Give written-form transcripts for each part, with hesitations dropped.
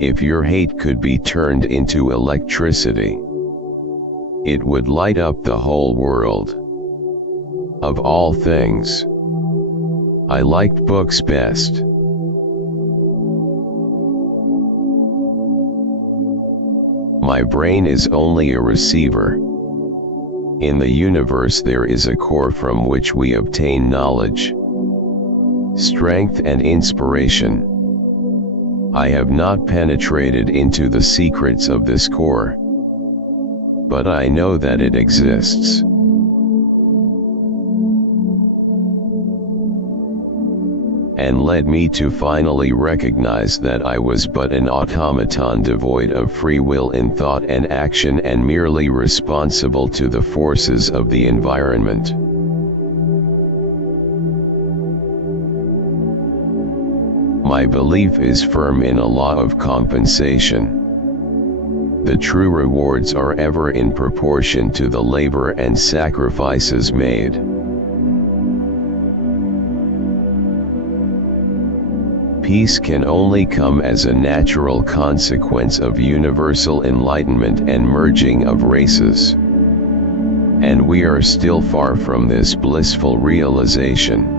If your hate could be turned into electricity, it would light up the whole world. Of all things, I liked books best. My brain is only a receiver. In the universe there is a core from which we obtain knowledge, strength and inspiration. I have not penetrated into the secrets of this core, but I know that it exists. And led me to finally recognize that I was but an automaton devoid of free will in thought and action and merely responsible to the forces of the environment. My belief is firm in a law of compensation. The true rewards are ever in proportion to the labor and sacrifices made. Peace can only come as a natural consequence of universal enlightenment and merging of races. And we are still far from this blissful realization.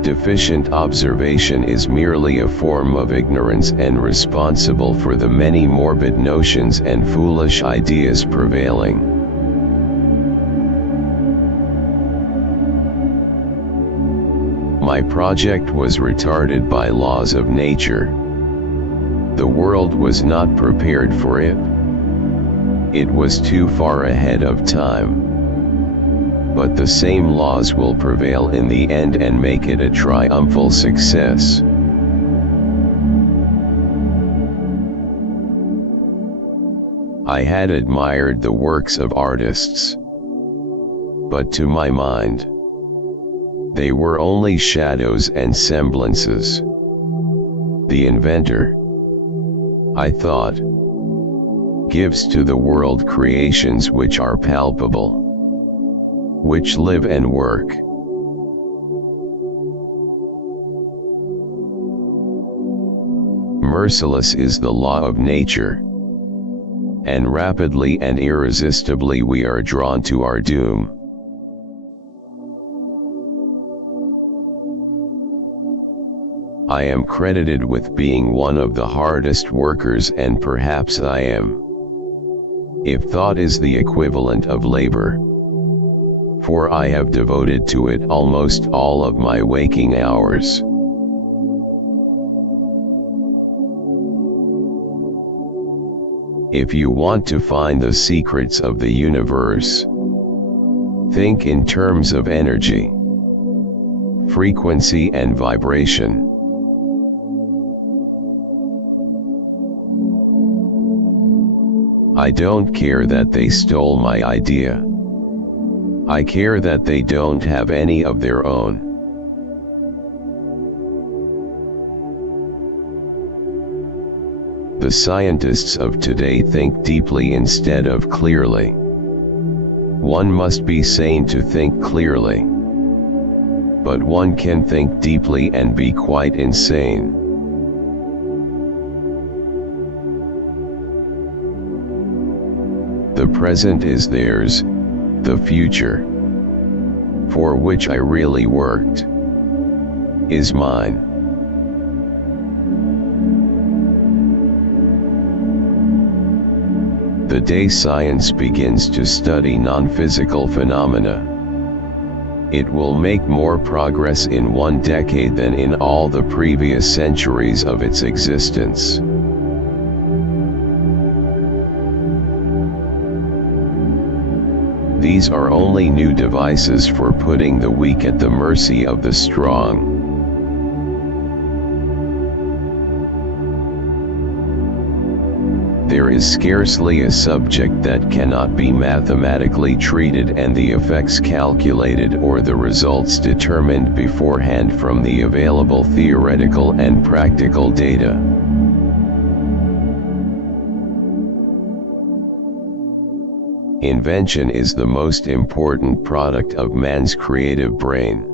Deficient observation is merely a form of ignorance and responsible for the many morbid notions and foolish ideas prevailing. My project was retarded by laws of nature. The world was not prepared for it. It was too far ahead of time. But the same laws will prevail in the end and make it a triumphal success. I had admired the works of artists, but to my mind, they were only shadows and semblances. The inventor, I thought, gives to the world creations which are palpable, which live and work. Merciless is the law of nature, and rapidly and irresistibly we are drawn to our doom. I am credited with being one of the hardest workers, and perhaps I am, if thought is the equivalent of labor, for I have devoted to it almost all of my waking hours. If you want to find the secrets of the universe, think in terms of energy, frequency and vibration. I don't care that they stole my idea. I care that they don't have any of their own. The scientists of today think deeply instead of clearly. One must be sane to think clearly. But one can think deeply and be quite insane. The present is theirs, the future, for which I really worked, is mine. The day science begins to study non-physical phenomena, it will make more progress in one decade than in all the previous centuries of its existence. These are only new devices for putting the weak at the mercy of the strong. There is scarcely a subject that cannot be mathematically treated and the effects calculated or the results determined beforehand from the available theoretical and practical data. Invention is the most important product of man's creative brain.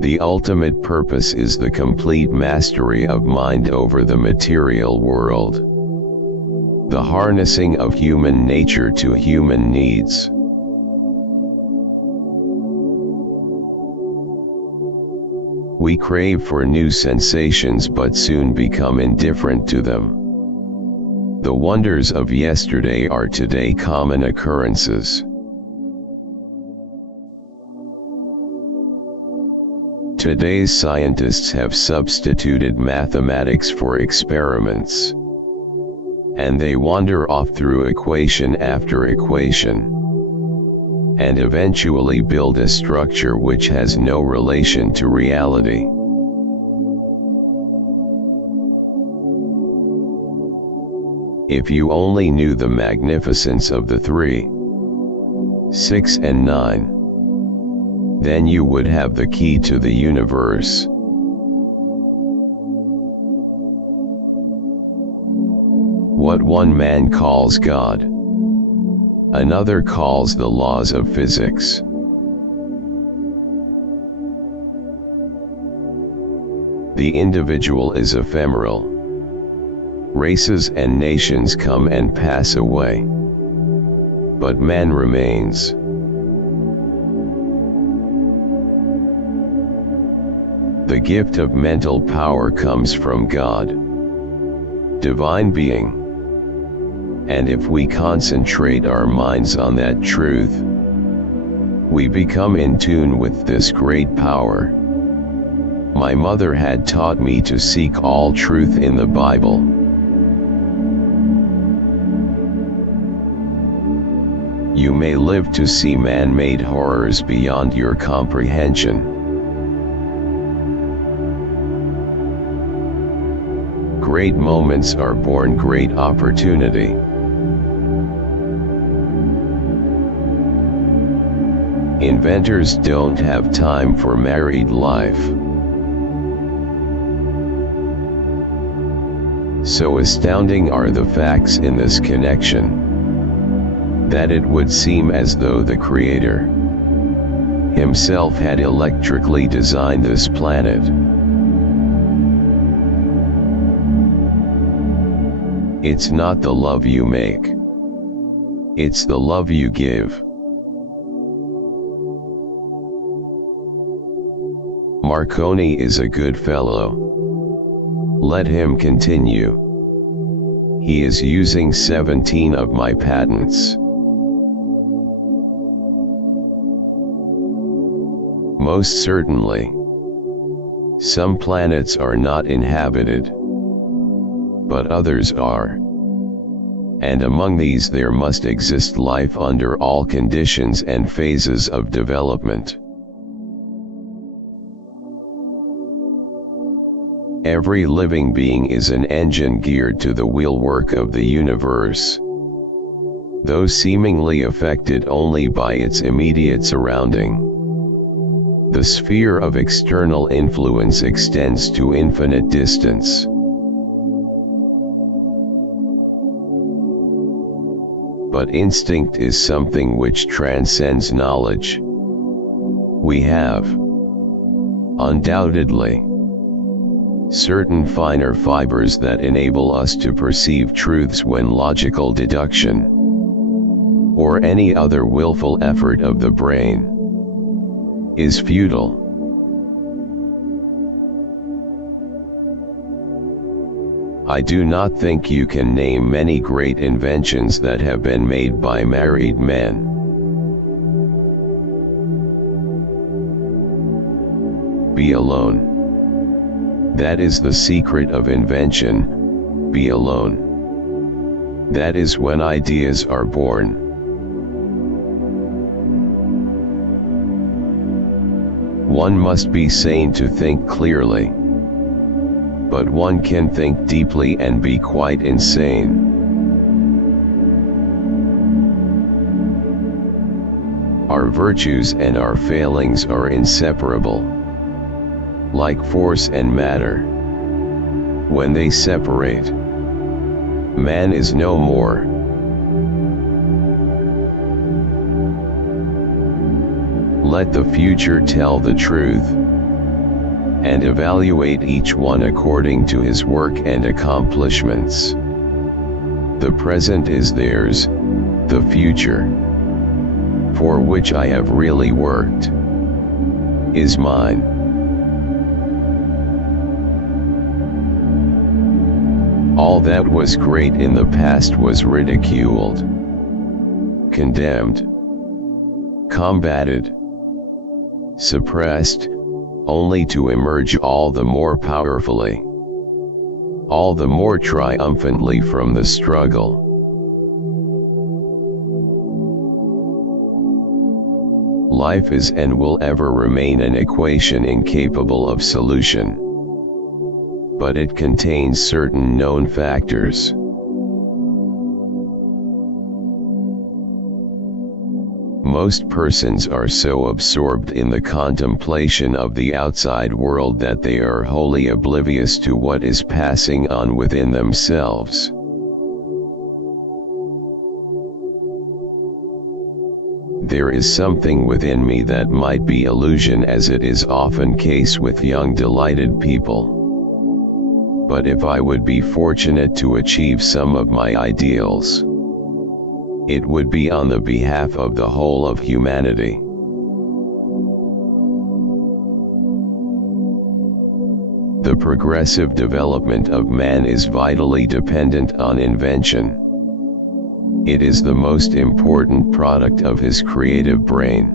The ultimate purpose is the complete mastery of mind over the material world. The harnessing of human nature to human needs. We crave for new sensations but soon become indifferent to them. The wonders of yesterday are today common occurrences. Today's scientists have substituted mathematics for experiments. And they wander off through equation after equation. And eventually build a structure which has no relation to reality. If you only knew the magnificence of the 3, 6 and 9, then you would have the key to the universe. What one man calls God, another calls the laws of physics. The individual is ephemeral. Races and nations come and pass away. But man remains. The gift of mental power comes from God, divine being. And if we concentrate our minds on that truth, we become in tune with this great power. My mother had taught me to seek all truth in the Bible. You may live to see man-made horrors beyond your comprehension. Great moments are born great opportunity. Inventors don't have time for married life. So astounding are the facts in this connection, that it would seem as though the Creator himself had electrically designed this planet. It's not the love you make, it's the love you give. Marconi is a good fellow. Let him continue. He is using 17 of my patents. Most certainly. Some planets are not inhabited, but others are. And among these there must exist life under all conditions and phases of development. Every living being is an engine geared to the wheelwork of the universe. Though seemingly affected only by its immediate surrounding, the sphere of external influence extends to infinite distance. But instinct is something which transcends knowledge. We have, undoubtedly, certain finer fibers that enable us to perceive truths when logical deduction, or any other willful effort of the brain, is futile. I do not think you can name many great inventions that have been made by married men. Be alone. That is the secret of invention, be alone. That is when ideas are born. One must be sane to think clearly. But one can think deeply and be quite insane. Our virtues and our failings are inseparable. Like force and matter. When they separate, man is no more. Let the future tell the truth. and evaluate each one according to his work and accomplishments. The present is theirs, the future, for which I have really worked, is mine. All that was great in the past was ridiculed, condemned, combated, suppressed, only to emerge all the more powerfully, all the more triumphantly from the struggle. Life is and will ever remain an equation incapable of solution, but it contains certain known factors. Most persons are so absorbed in the contemplation of the outside world that they are wholly oblivious to what is passing on within themselves. There is something within me that might be illusion, as it is often case with young delighted people. But if I would be fortunate to achieve some of my ideals, it would be on the behalf of the whole of humanity. The progressive development of man is vitally dependent on invention. It is the most important product of his creative brain.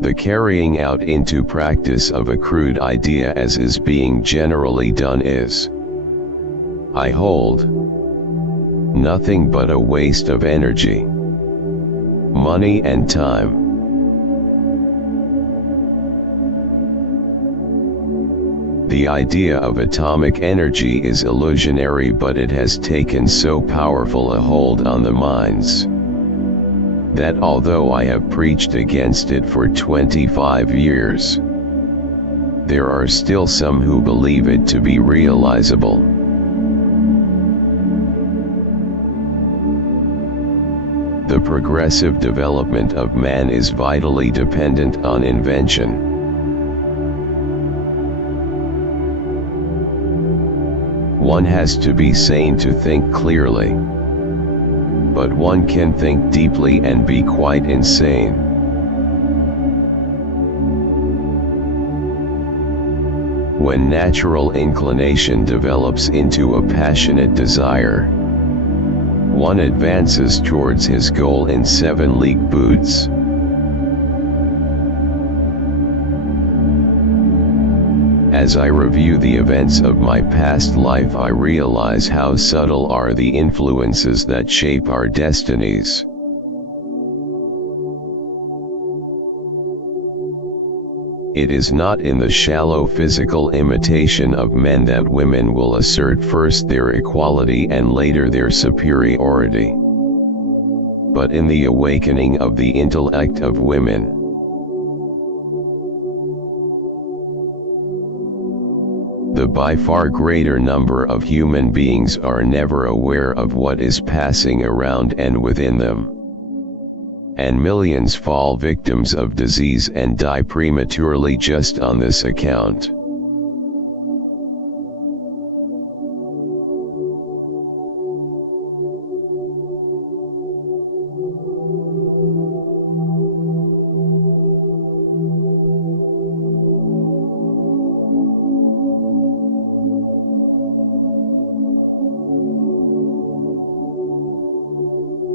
The carrying out into practice of a crude idea, as is being generally done, is, I hold, nothing but a waste of energy, money and time. The idea of atomic energy is illusionary, but it has taken so powerful a hold on the minds that although I have preached against it for 25 years, there are still some who believe it to be realizable. The progressive development of man is vitally dependent on invention. One has to be sane to think clearly, but one can think deeply and be quite insane. When natural inclination develops into a passionate desire, one advances towards his goal in 7-league boots. As I review the events of my past life, I realize how subtle are the influences that shape our destinies. It is not in the shallow physical imitation of men that women will assert first their equality and later their superiority, but in the awakening of the intellect of women. The by far greater number of human beings are never aware of what is passing around and within them, and millions fall victims of disease and die prematurely just on this account.